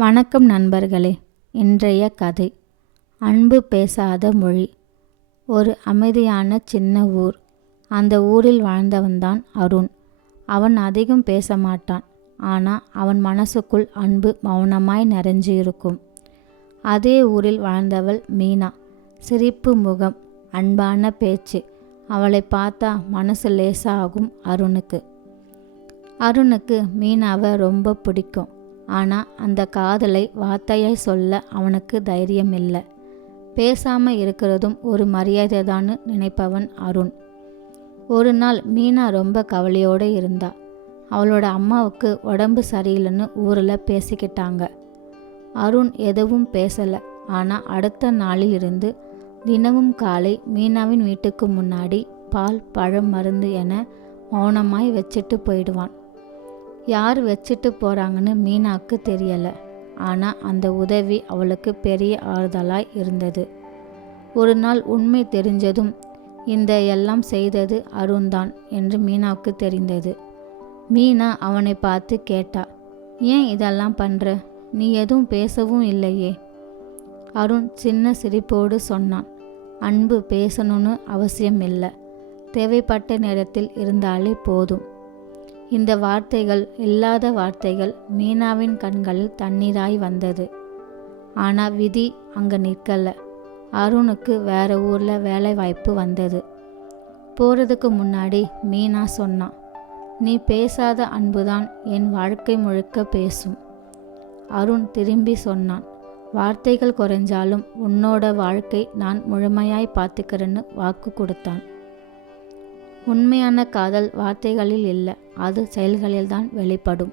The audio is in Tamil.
வணக்கம் நண்பர்களே. இன்றைய கதை அன்பு பேசாத மொழி. ஒரு அமைதியான சின்ன ஊர். அந்த ஊரில் வாழ்ந்தவன்தான் அருண். அவன் அதிகம் பேச மாட்டான். ஆனால் அவன் மனசுக்குள் அன்பு மௌனமாய் நிறைஞ்சு இருக்கும். அதே ஊரில் வாழ்ந்தவள் மீனா. சிரிப்பு முகம், அன்பான பேச்சு. அவளை பார்த்தா மனசு லேசாகும் அருணுக்கு. மீனாவை ரொம்ப பிடிக்கும். ஆனால் அந்த காதலை வார்த்தையாய் சொல்ல அவனுக்கு தைரியம் இல்லை. பேசாமல் இருக்கிறதும் ஒரு மரியாதை தான் நினைப்பவன் அருண். ஒரு நாள் மீனா ரொம்ப கவலையோடு இருந்தா. அவளோட அம்மாவுக்கு உடம்பு சரியில்லைன்னு ஊரில் பேசிக்கிட்டாங்க. அருண் எதுவும் பேசலை. ஆனால் அடுத்த நாளில் இருந்து தினமும் காலை மீனாவின் வீட்டுக்கு முன்னாடி பால், பழம், மருந்து என மௌனமாய் வச்சுட்டு போயிடுவான். யார் வச்சுட்டு போகிறாங்கன்னு மீனாவுக்கு தெரியலை. ஆனால் அந்த உதவி அவளுக்கு பெரிய ஆறுதலாய் இருந்தது. ஒரு நாள் உண்மை தெரிஞ்சதும் இந்த எல்லாம் செய்தது அருண் தான் என்று மீனாவுக்கு தெரிந்தது. மீனா அவனை பார்த்து கேட்டா, ஏன் இதெல்லாம் பண்ணுற? நீ எதுவும் பேசவும் இல்லையே. அருண் சின்ன சிரிப்போடு சொன்னான், அன்பு பேசணும்னு அவசியம் இல்லை. தேவைப்பட்ட நேரத்தில் இருந்தாலே போதும். இந்த வார்த்தைகள் இல்லாத வார்த்தைகள் மீனாவின் கண்களில் தண்ணீராய் வந்தது. ஆனால் விதி அங்கே நிற்கல. அருணுக்கு வேற ஊரில் வேலை வாய்ப்பு வந்தது. போகிறதுக்கு முன்னாடி மீனா சொன்னான், நீ பேசாத அன்புதான் என் வாழ்க்கை முழுக்க பேசும். அருண் திரும்பி சொன்னான், வார்த்தைகள் குறைஞ்சாலும் உன்னோட வாழ்க்கை நான் முழுமையாய் பார்த்துக்கிறேன்னு வாக்கு கொடுத்தான். உண்மையான காதல் வார்த்தைகளில் இல்லை, அது செயல்களில்தான் வெளிப்படும்.